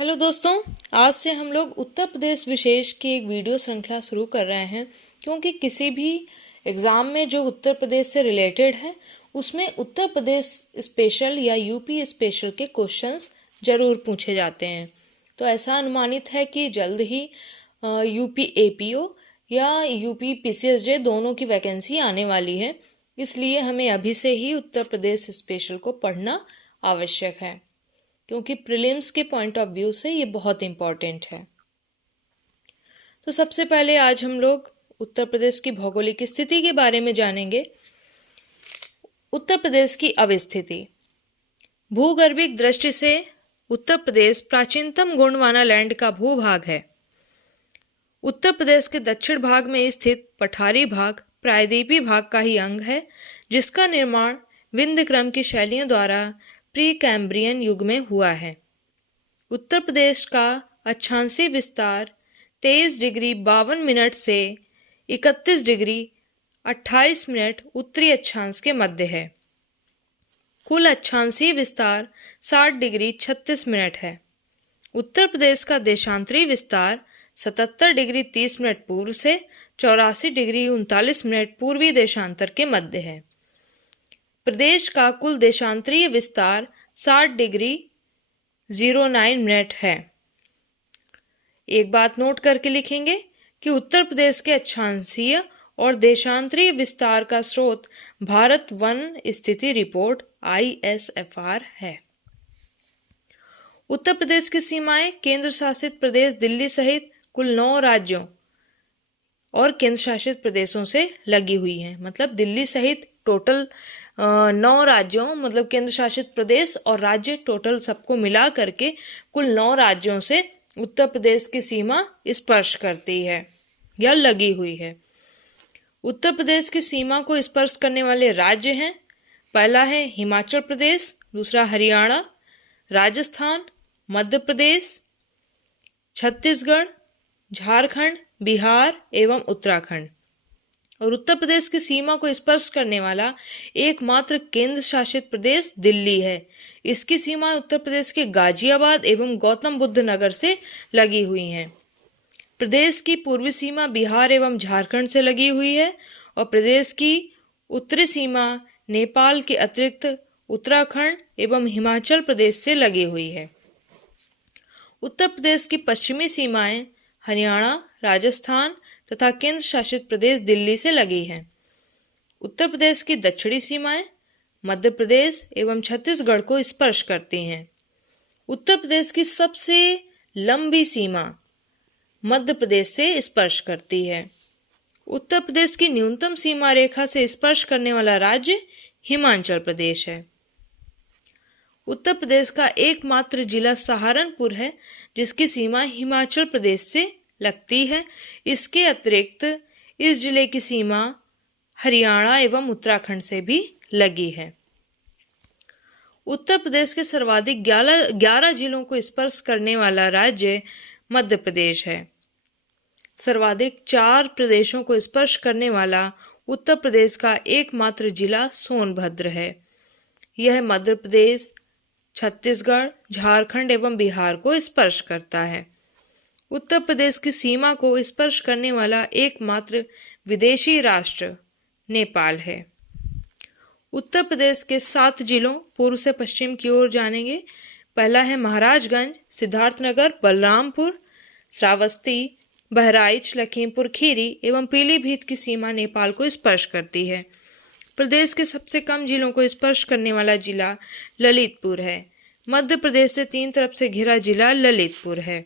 Hello दोस्तों, आज से हम लोग उत्तर प्रदेश विशेष की एक वीडियो श्रृंखला शुरू कर रहे हैं क्योंकि किसी भी एग्ज़ाम में जो उत्तर प्रदेश से रिलेटेड है उसमें उत्तर प्रदेश स्पेशल या यूपी स्पेशल के क्वेश्चंस ज़रूर पूछे जाते हैं। तो ऐसा अनुमानित है कि जल्द ही यूपी एपीओ या यूपी पीसीएसजे दोनों की वैकेंसी आने वाली है, इसलिए हमें अभी से ही उत्तर प्रदेश स्पेशल को पढ़ना आवश्यक है क्योंकि प्रीलिम्स के पॉइंट ऑफ व्यू से ये बहुत इम्पॉर्टेंट है। तो सबसे पहले आज हम लोग उत्तर प्रदेश की भौगोलिक स्थिति के बारे में जानेंगे। उत्तर प्रदेश की अवस्थिति। भूगर्भिक दृष्टि से उत्तर प्रदेश प्राचीनतम गोंडवाना लैंड का भूभाग है। उत्तर प्रदेश के दक्षिण भाग में स्थित पठारी भाग प्रायद्वीपीय भाग का ही अंग है, जिसका निर्माण विंध्य क्रम की शैलियों द्वारा प्री कैम्ब्रियन युग में हुआ है। उत्तर प्रदेश का अक्षांशीय विस्तार 23 डिग्री 52 मिनट से 31 डिग्री 28 मिनट उत्तरी अक्षांश के मध्य है। कुल अक्षांशीय विस्तार 60 डिग्री 36 मिनट है। उत्तर प्रदेश का देशांतरी विस्तार 77 डिग्री 30 मिनट पूर्व से 84 डिग्री 39 मिनट पूर्वी देशांतर के मध्य है। प्रदेश का कुल देशांतरीय विस्तार 60 डिग्री 09 मिनट है। एक बात नोट करके लिखेंगे कि उत्तर प्रदेश के अक्षांशीय और देशांतरीय विस्तार का स्रोत भारत वन स्थिति रिपोर्ट ISFR है। उत्तर प्रदेश की सीमाएं केंद्र शासित प्रदेश दिल्ली सहित कुल 9 राज्यों और केंद्र शासित प्रदेशों से लगी हुई हैं। मतलब दिल्ली सहित टोटल 9 राज्यों, मतलब केंद्र शासित प्रदेश और राज्य टोटल सबको मिला करके कुल 9 राज्यों से उत्तर प्रदेश की सीमा स्पर्श करती है या लगी हुई है। उत्तर प्रदेश की सीमा को स्पर्श करने वाले राज्य हैं। पहला है हिमाचल प्रदेश, दूसरा हरियाणा, राजस्थान, मध्य प्रदेश, छत्तीसगढ़, झारखंड, बिहार एवं उत्तराखंड। और उत्तर प्रदेश की सीमा को स्पर्श करने वाला एकमात्र केंद्र शासित प्रदेश दिल्ली है। इसकी सीमा उत्तर प्रदेश के गाजियाबाद एवं गौतम बुद्ध नगर से लगी हुई हैं। प्रदेश की पूर्वी सीमा बिहार एवं झारखंड से लगी हुई है और प्रदेश की उत्तरी सीमा नेपाल के अतिरिक्त उत्तराखंड एवं हिमाचल प्रदेश से लगी हुई है। उत्तर प्रदेश की पश्चिमी सीमाएं हरियाणा, राजस्थान तथा केंद्र शासित प्रदेश दिल्ली से लगी हैं। उत्तर प्रदेश की दक्षिणी सीमाएं मध्य प्रदेश एवं छत्तीसगढ़ को स्पर्श करती हैं। उत्तर प्रदेश की सबसे लंबी सीमा मध्य प्रदेश से स्पर्श करती है। उत्तर प्रदेश की न्यूनतम सीमा रेखा से स्पर्श करने वाला राज्य हिमाचल प्रदेश है। उत्तर प्रदेश का एकमात्र जिला सहारनपुर है, जिसकी सीमा हिमाचल प्रदेश से लगती है। इसके अतिरिक्त इस जिले की सीमा हरियाणा एवं उत्तराखंड से भी लगी है। उत्तर प्रदेश के सर्वाधिक 11 जिलों को स्पर्श करने वाला राज्य मध्य प्रदेश है। सर्वाधिक 4 प्रदेशों को स्पर्श करने वाला उत्तर प्रदेश का एकमात्र जिला सोनभद्र है। यह मध्य प्रदेश, छत्तीसगढ़, झारखंड एवं बिहार को स्पर्श करता है। उत्तर प्रदेश की सीमा को स्पर्श करने वाला एकमात्र विदेशी राष्ट्र नेपाल है। उत्तर प्रदेश के 7 जिलों पूर्व से पश्चिम की ओर जानेंगे। पहला है महाराजगंज, सिद्धार्थनगर, बलरामपुर, श्रावस्ती, बहराइच, लखीमपुर खीरी एवं पीलीभीत की सीमा नेपाल को स्पर्श करती है। प्रदेश के सबसे कम जिलों को स्पर्श करने वाला जिला ललितपुर है। मध्य प्रदेश से 3 तरफ से घिरा जिला ललितपुर है।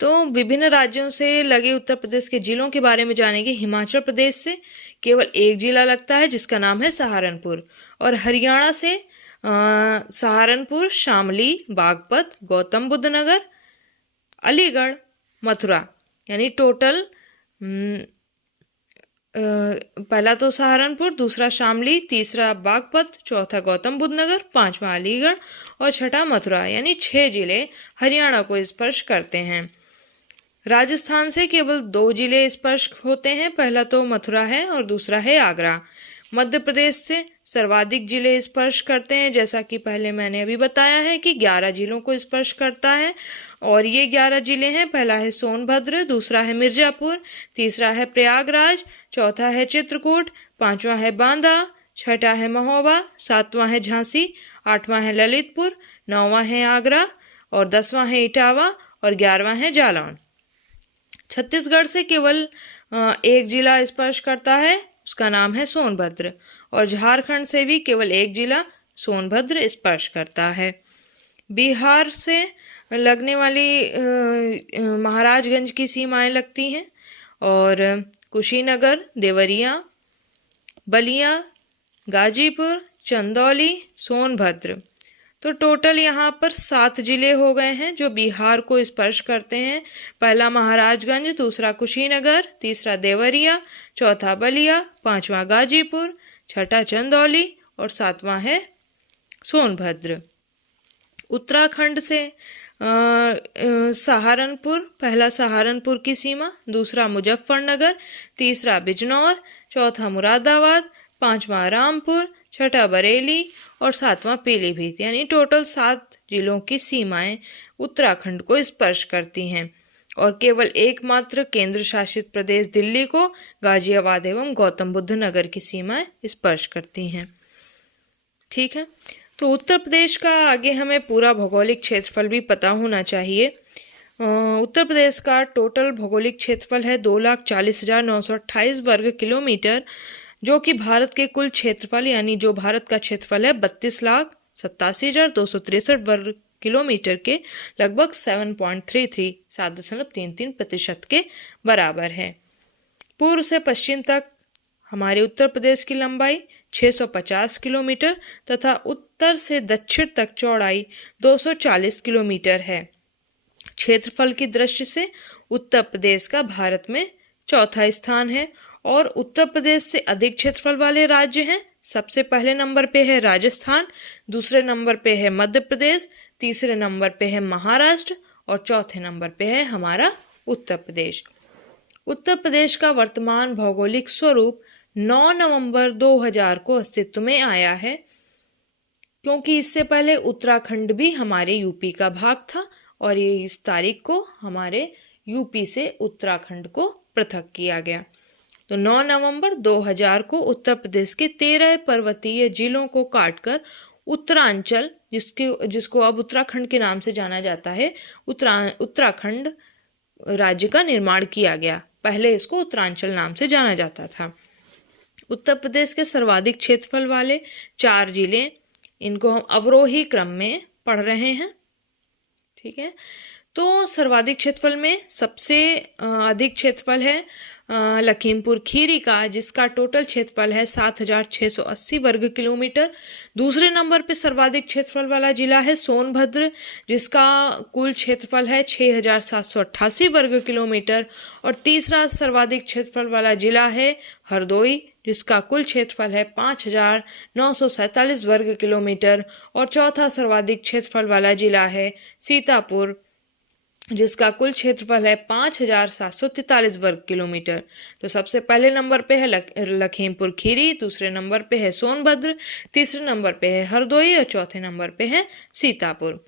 तो विभिन्न राज्यों से लगे उत्तर प्रदेश के जिलों के बारे में जानेंगे। हिमाचल प्रदेश से केवल एक जिला लगता है जिसका नाम है सहारनपुर, और हरियाणा से सहारनपुर, शामली, बागपत, गौतम बुद्ध नगर, अलीगढ़, मथुरा, यानी टोटल पहला तो सहारनपुर, दूसरा शामली, तीसरा बागपत, चौथा गौतम बुद्ध नगर, पांचवा अलीगढ़ और छठा मथुरा, यानी 6 जिले हरियाणा को स्पर्श करते हैं। राजस्थान से केवल 2 जिले स्पर्श होते हैं। पहला तो मथुरा है और दूसरा है आगरा। मध्य प्रदेश से सर्वाधिक जिले स्पर्श करते हैं, जैसा कि पहले मैंने अभी बताया है कि 11 जिलों को स्पर्श करता है। और ये 11 जिले हैं, पहला है सोनभद्र, दूसरा है मिर्जापुर, तीसरा है प्रयागराज, चौथा है चित्रकूट, पांचवा है बांदा, छठा है महोबा, सातवां है झांसी, आठवां है ललितपुर, नौवां है आगरा और 10वां है इटावा और 11वां है जालौन। छत्तीसगढ़ से केवल एक जिला स्पर्श करता है, उसका नाम है सोनभद्र। और झारखंड से भी केवल एक जिला सोनभद्र स्पर्श करता है। बिहार से लगने वाली महाराजगंज की सीमाएं लगती हैं और कुशीनगर, देवरिया, बलिया, गाजीपुर, चंदौली, सोनभद्र। तो टोटल यहाँ पर 7 जिले हो गए हैं जो बिहार को स्पर्श करते हैं। पहला महाराजगंज, दूसरा कुशीनगर, तीसरा देवरिया, चौथा बलिया, पांचवा गाजीपुर, छठा चंदौली और सातवां है सोनभद्र। उत्तराखंड से सहारनपुर, पहला सहारनपुर की सीमा, दूसरा मुजफ्फरनगर, तीसरा बिजनौर, चौथा मुरादाबाद, पांचवा रामपुर, छठा बरेली और सातवां पीलीभीत। यानी टोटल 7 जिलों की सीमाएं उत्तराखंड को स्पर्श करती हैं। और केवल एकमात्र केंद्र शासित प्रदेश दिल्ली को गाजियाबाद एवं गौतम बुद्ध नगर की सीमाएं स्पर्श करती हैं। ठीक है, तो उत्तर प्रदेश का आगे हमें पूरा भौगोलिक क्षेत्रफल भी पता होना चाहिए। उत्तर प्रदेश का टोटल भौगोलिक क्षेत्रफल है 2,40,928 वर्ग किलोमीटर, जो कि भारत के कुल क्षेत्रफल यानी जो भारत का क्षेत्रफल है 32,87,263 वर्ग किलोमीटर के लगभग 7.33% के बराबर है। पूर्व से पश्चिम तक हमारे उत्तर प्रदेश की लंबाई 650 किलोमीटर तथा उत्तर से दक्षिण तक चौड़ाई 240 किलोमीटर है। क्षेत्रफल की दृष्टि से उत्तर प्रदेश का भारत में चौथा स्थान है और उत्तर प्रदेश से अधिक क्षेत्रफल वाले राज्य हैं। सबसे पहले नंबर पे है राजस्थान, दूसरे नंबर पे है मध्य प्रदेश, तीसरे नंबर पे है महाराष्ट्र और चौथे नंबर पे है हमारा उत्तर प्रदेश। उत्तर प्रदेश का वर्तमान भौगोलिक स्वरूप 9 नवंबर 2000 को अस्तित्व में आया है, क्योंकि इससे पहले उत्तराखंड भी हमारे यूपी का भाग था और ये इस तारीख को हमारे यूपी से उत्तराखंड को पृथक किया गया। तो 9 नवंबर 2000 को उत्तर प्रदेश के 13 पर्वतीय जिलों को काटकर उत्तरांचल, जिसको अब उत्तराखंड के नाम से जाना जाता है, उत्तराखंड राज्य का निर्माण किया गया। पहले इसको उत्तरांचल नाम से जाना जाता था। उत्तर प्रदेश के सर्वाधिक क्षेत्रफल वाले 4 जिले, इनको हम अवरोही क्रम में पढ़ रहे हैं। ठीक है, तो सर्वाधिक क्षेत्रफल में सबसे अधिक क्षेत्रफल है लखीमपुर खीरी का, जिसका टोटल क्षेत्रफल है 7,680 वर्ग किलोमीटर। दूसरे नंबर पे सर्वाधिक क्षेत्रफल वाला जिला है सोनभद्र, जिसका कुल क्षेत्रफल है 6,788 वर्ग किलोमीटर। और तीसरा सर्वाधिक क्षेत्रफल वाला जिला है हरदोई, जिसका कुल क्षेत्रफल है 5,947 वर्ग किलोमीटर। और चौथा सर्वाधिक क्षेत्रफल वाला जिला है सीतापुर, जिसका कुल क्षेत्रफल है 5,743 वर्ग किलोमीटर। तो सबसे पहले नंबर पे है लखीमपुर खीरी, दूसरे नंबर पे है सोनभद्र, तीसरे नंबर पे है हरदोई और चौथे नंबर पे है सीतापुर।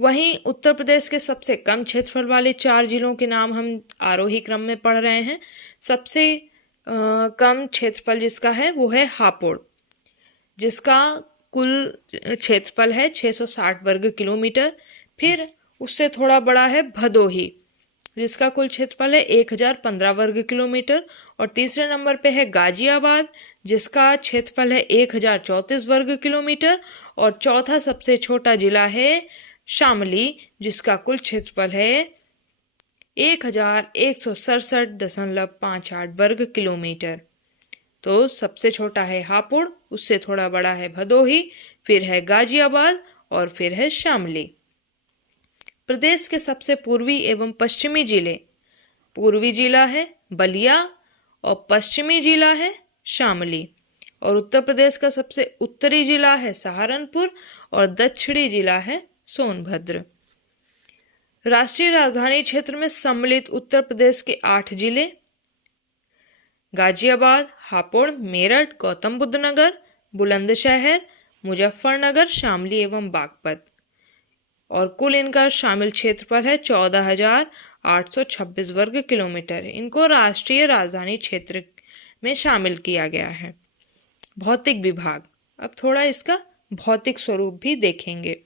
वहीं उत्तर प्रदेश के सबसे कम क्षेत्रफल वाले 4 जिलों के नाम हम आरोही क्रम में पढ़ रहे हैं। सबसे कम क्षेत्रफल जिसका है वो है हापुड़, जिसका कुल क्षेत्रफल है 660 वर्ग किलोमीटर। फिर उससे थोड़ा बड़ा है भदोही, जिसका कुल क्षेत्रफल है 1,015 वर्ग किलोमीटर। और तीसरे नंबर पे है गाजियाबाद, जिसका क्षेत्रफल है 1,034 वर्ग किलोमीटर। और चौथा सबसे छोटा जिला है शामली, जिसका कुल क्षेत्रफल है 1,167.58 वर्ग किलोमीटर। तो सबसे छोटा है हापुड़, उससे थोड़ा बड़ा है भदोही, फिर है गाजियाबाद और फिर है शामली। प्रदेश के सबसे पूर्वी एवं पश्चिमी जिले, पूर्वी जिला है बलिया और पश्चिमी जिला है शामली। और उत्तर प्रदेश का सबसे उत्तरी जिला है सहारनपुर और दक्षिणी जिला है सोनभद्र। राष्ट्रीय राजधानी क्षेत्र में सम्मिलित उत्तर प्रदेश के 8 जिले गाजियाबाद, हापुड़, मेरठ, गौतम बुद्ध नगर, बुलंदशहर, मुजफ्फरनगर, शामली एवं बागपत। और कुल इनका शामिल क्षेत्रफल है 14,826 वर्ग किलोमीटर। इनको राष्ट्रीय राजधानी क्षेत्र में शामिल किया गया है। भौतिक विभाग, अब थोड़ा इसका भौतिक स्वरूप भी देखेंगे।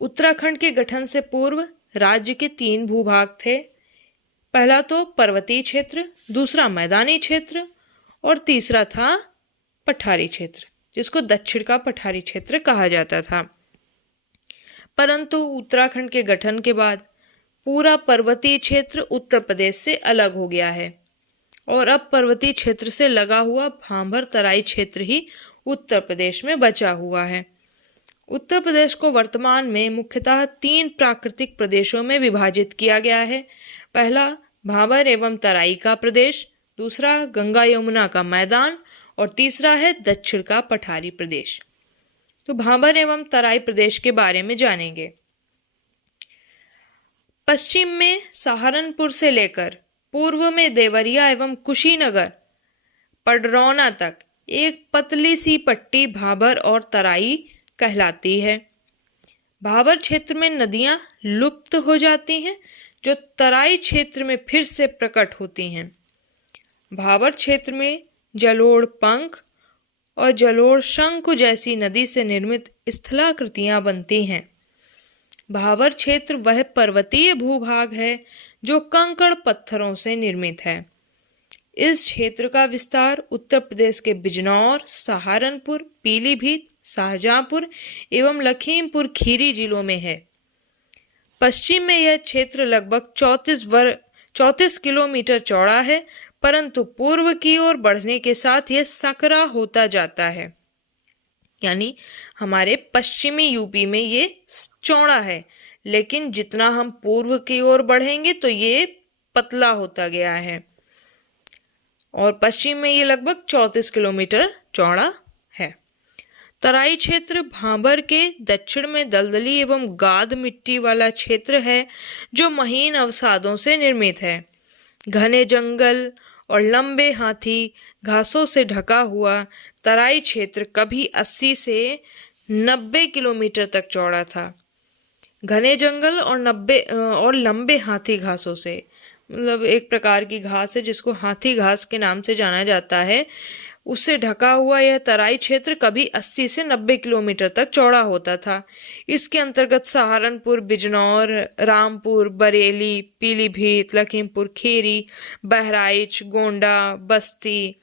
उत्तराखंड के गठन से पूर्व राज्य के 3 भूभाग थे। पहला तो पर्वतीय क्षेत्र, दूसरा मैदानी क्षेत्र और तीसरा था पठारी क्षेत्र, जिसको दक्षिण का पठारी क्षेत्र कहा जाता था। परंतु उत्तराखंड के गठन के बाद पूरा पर्वतीय क्षेत्र उत्तर प्रदेश से अलग हो गया है और अब पर्वतीय क्षेत्र से लगा हुआ भांबर तराई क्षेत्र ही उत्तर प्रदेश में बचा हुआ है। उत्तर प्रदेश को वर्तमान में मुख्यतः 3 प्राकृतिक प्रदेशों में विभाजित किया गया है। पहला भाबर एवं तराई का प्रदेश, दूसरा गंगा यमुना का मैदान और तीसरा है दक्षिण का पठारी प्रदेश। तो भाबर एवं तराई प्रदेश के बारे में जानेंगे। पश्चिम में सहारनपुर से लेकर पूर्व में देवरिया एवं कुशीनगर, पडरौना तक एक पतली सी पट्टी भाबर और तराई कहलाती है। भाबर क्षेत्र में नदियां लुप्त हो जाती हैं, जो तराई क्षेत्र में फिर से प्रकट होती हैं। भाबर क्षेत्र में जलोढ़ पंख और जलोढ़ शंकु जैसी नदी से निर्मित स्थलाकृतियां बनती हैं। भाबर क्षेत्र वह पर्वतीय भूभाग है जो कंकड़ पत्थरों से निर्मित है। इस क्षेत्र का विस्तार उत्तर प्रदेश के बिजनौर, सहारनपुर, पीलीभीत, शाहजहांपुर एवं लखीमपुर खीरी जिलों में है। पश्चिम में यह क्षेत्र लगभग 34 किलोमीटर चौड़ा है, परंतु पूर्व की ओर बढ़ने के साथ यह संकरा होता जाता है। यानी हमारे पश्चिमी यूपी में ये चौड़ा है, लेकिन जितना हम पूर्व की ओर बढ़ेंगे तो ये पतला होता गया है और पश्चिम में ये लगभग 34 किलोमीटर चौड़ा है। तराई क्षेत्र भाबर के दक्षिण में दलदली एवं गाद मिट्टी वाला क्षेत्र है, जो महीन अवसादों से निर्मित है। घने जंगल और लंबे हाथी घासों से ढका हुआ तराई क्षेत्र कभी 80 से 90 किलोमीटर तक चौड़ा था। घने जंगल और लंबे हाथी घासों से, मतलब एक प्रकार की घास है जिसको हाथी घास के नाम से जाना जाता है, उससे ढका हुआ यह तराई क्षेत्र कभी 80 से 90 किलोमीटर तक चौड़ा होता था। इसके अंतर्गत सहारनपुर, बिजनौर, रामपुर, बरेली, पीलीभीत, लखीमपुर खीरी, बहराइच, गोंडा, बस्ती,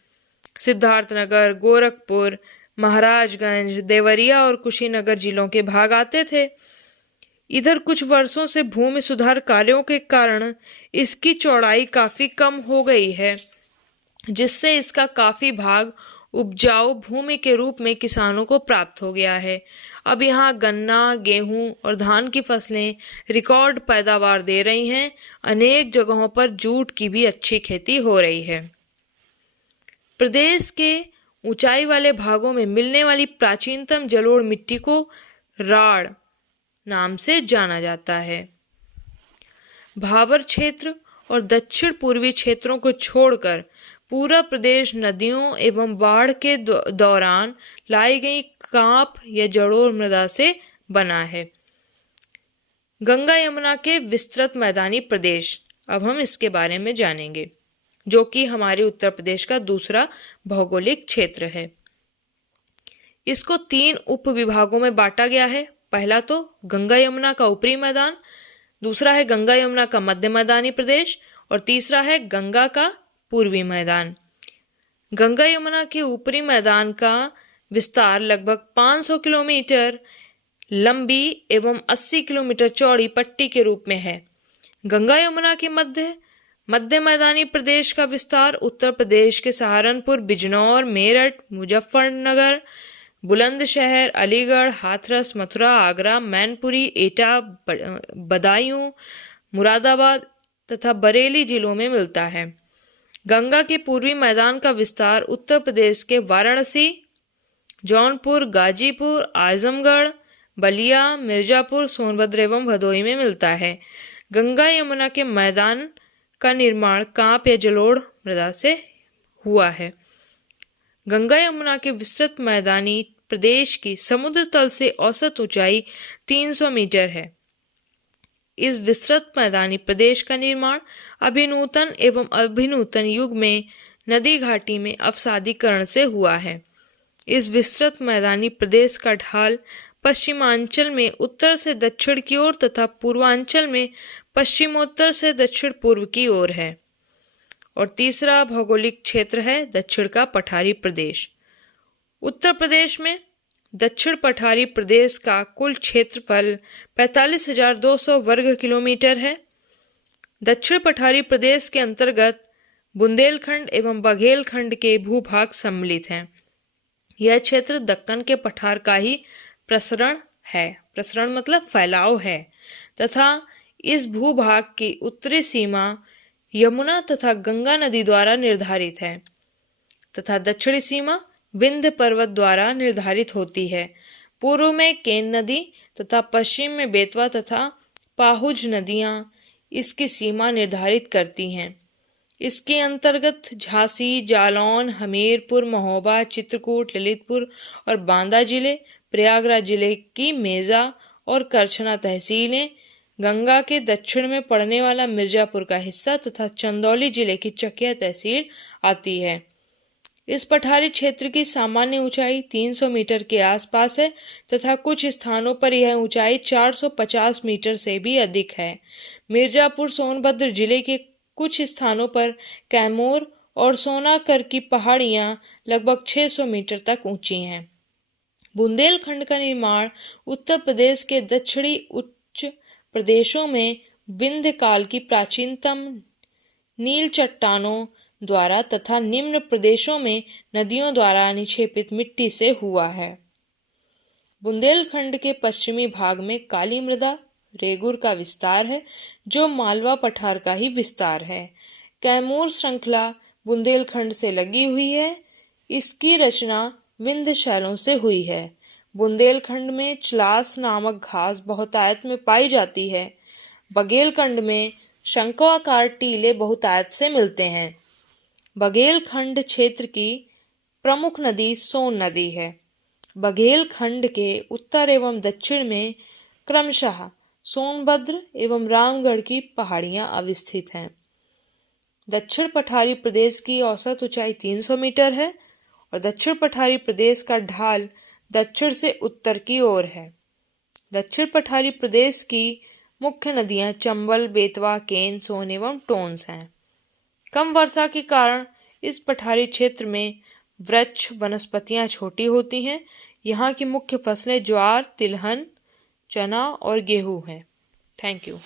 सिद्धार्थनगर, गोरखपुर, महाराजगंज, देवरिया और कुशीनगर जिलों के भाग आते थे। इधर कुछ वर्षों से भूमि सुधार कार्यों के कारण इसकी चौड़ाई काफी कम हो गई है, जिससे इसका काफी भाग उपजाऊ भूमि के रूप में किसानों को प्राप्त हो गया है। अब यहाँ गन्ना, गेहूं और धान की फसलें रिकॉर्ड पैदावार दे रही हैं। अनेक जगहों पर जूट की भी अच्छी खेती हो रही है। प्रदेश के ऊंचाई वाले भागों में मिलने वाली प्राचीनतम जलोढ़ मिट्टी को राढ़ नाम से जाना जाता है। भाबर क्षेत्र और दक्षिण पूर्वी क्षेत्रों को छोड़कर पूरा प्रदेश नदियों एवं बाढ़ के दौरान लाई गई कांप या जलोढ़ मृदा से बना है। गंगा यमुना के विस्तृत मैदानी प्रदेश, अब हम इसके बारे में जानेंगे, जो कि हमारे उत्तर प्रदेश का दूसरा भौगोलिक क्षेत्र है। इसको 3 उप विभागों में बांटा गया है। पहला तो गंगा यमुना का ऊपरी मैदान, दूसरा है गंगा यमुना का मध्य मैदानी प्रदेश और तीसरा है गंगा का पूर्वी मैदान। गंगा यमुना के ऊपरी मैदान का विस्तार लगभग 500 किलोमीटर लंबी एवं 80 किलोमीटर चौड़ी पट्टी के रूप में है। गंगा यमुना के मध्य मैदानी प्रदेश का विस्तार उत्तर प्रदेश के सहारनपुर, बिजनौर, मेरठ, मुजफ्फरनगर, बुलंदशहर, अलीगढ़, हाथरस, मथुरा, आगरा, मैनपुरी, एटा, बदायूं, मुरादाबाद तथा बरेली जिलों में मिलता है। गंगा के पूर्वी मैदान का विस्तार उत्तर प्रदेश के वाराणसी, जौनपुर, गाजीपुर, आजमगढ़, बलिया, मिर्जापुर, सोनभद्र एवं भदोही में मिलता है। गंगा यमुना के मैदान का निर्माण कांप या जलोढ़ मृदा से हुआ है। गंगा यमुना के विस्तृत मैदानी प्रदेश की समुद्र तल से औसत ऊंचाई 300 मीटर है। इस विस्तृत मैदानी प्रदेश का निर्माण अभिनूतन एवं अभिनूतन युग में नदी घाटी में अवसादीकरण से हुआ है। इस विस्तृत मैदानी प्रदेश का ढाल पश्चिमांचल में उत्तर से दक्षिण की ओर तथा पूर्वांचल में पश्चिमोत्तर से दक्षिण पूर्व की ओर है। और तीसरा भौगोलिक क्षेत्र है दक्षिण का पठारी प्रदेश। उत्तर प्रदेश में दक्षिण पठारी प्रदेश का कुल क्षेत्रफल 45,200 वर्ग किलोमीटर है। दक्षिण पठारी प्रदेश के अंतर्गत बुंदेलखंड एवं बघेलखंड के भूभाग सम्मिलित हैं। यह क्षेत्र दक्कन के पठार का ही प्रसरण है, प्रसरण मतलब फैलाव है, तथा इस भूभाग की उत्तरी सीमा यमुना तथा गंगा नदी द्वारा निर्धारित है तथा दक्षिणी सीमा विंध्य पर्वत द्वारा निर्धारित होती है। पूर्व में केन नदी तथा पश्चिम में बेतवा तथा पाहुज नदियां इसकी सीमा निर्धारित करती हैं। इसके अंतर्गत झांसी, जालौन, हमीरपुर, महोबा, चित्रकूट, ललितपुर और बांदा जिले, प्रयागराज जिले की मेजा और करछना तहसीलें, गंगा के दक्षिण में पड़ने वाला मिर्जापुर का हिस्सा तथा चंदौली जिले की चकिया तहसील आती है। इस पठारी क्षेत्र की सामान्य ऊंचाई 300 मीटर के आसपास है तथा कुछ स्थानों पर यह ऊंचाई 450 मीटर से भी अधिक है। मिर्जापुर सोनभद्र जिले के कुछ स्थानों पर कैमूर और सोनाकर की पहाड़ियां लगभग 600 मीटर तक ऊंची हैं। बुंदेलखंड का निर्माण उत्तर प्रदेश के दक्षिणी उच्च प्रदेशों में विंध्य काल की प्राचीनतम नील चट्टानों द्वारा तथा निम्न प्रदेशों में नदियों द्वारा निक्षेपित मिट्टी से हुआ है। बुंदेलखंड के पश्चिमी भाग में काली मृदा रेगुर का विस्तार है, जो मालवा पठार का ही विस्तार है। कैमूर श्रृंखला बुंदेलखंड से लगी हुई है। इसकी रचना विंध्य शैलों से हुई है। बुंदेलखंड में चलास नामक घास बहुतायत में पाई जाती है। बघेलखंड में शंक्वाकार टीले बहुतायत से मिलते हैं। बघेलखंड क्षेत्र की प्रमुख नदी सोन नदी है। बघेलखंड के उत्तर एवं दक्षिण में क्रमशः सोनभद्र एवं रामगढ़ की पहाड़ियां अवस्थित हैं। दक्षिण पठारी प्रदेश की औसत ऊंचाई 300 मीटर है और दक्षिण पठारी प्रदेश का ढाल दक्षिण से उत्तर की ओर है। दक्षिण पठारी प्रदेश की मुख्य नदियां चंबल, बेतवा, केन, सोन एवं टोंस हैं। कम वर्षा के कारण इस पठारी क्षेत्र में वृक्ष वनस्पतियां छोटी होती हैं। यहाँ की मुख्य फसलें ज्वार, तिलहन, चना और गेहूं हैं। Thank you.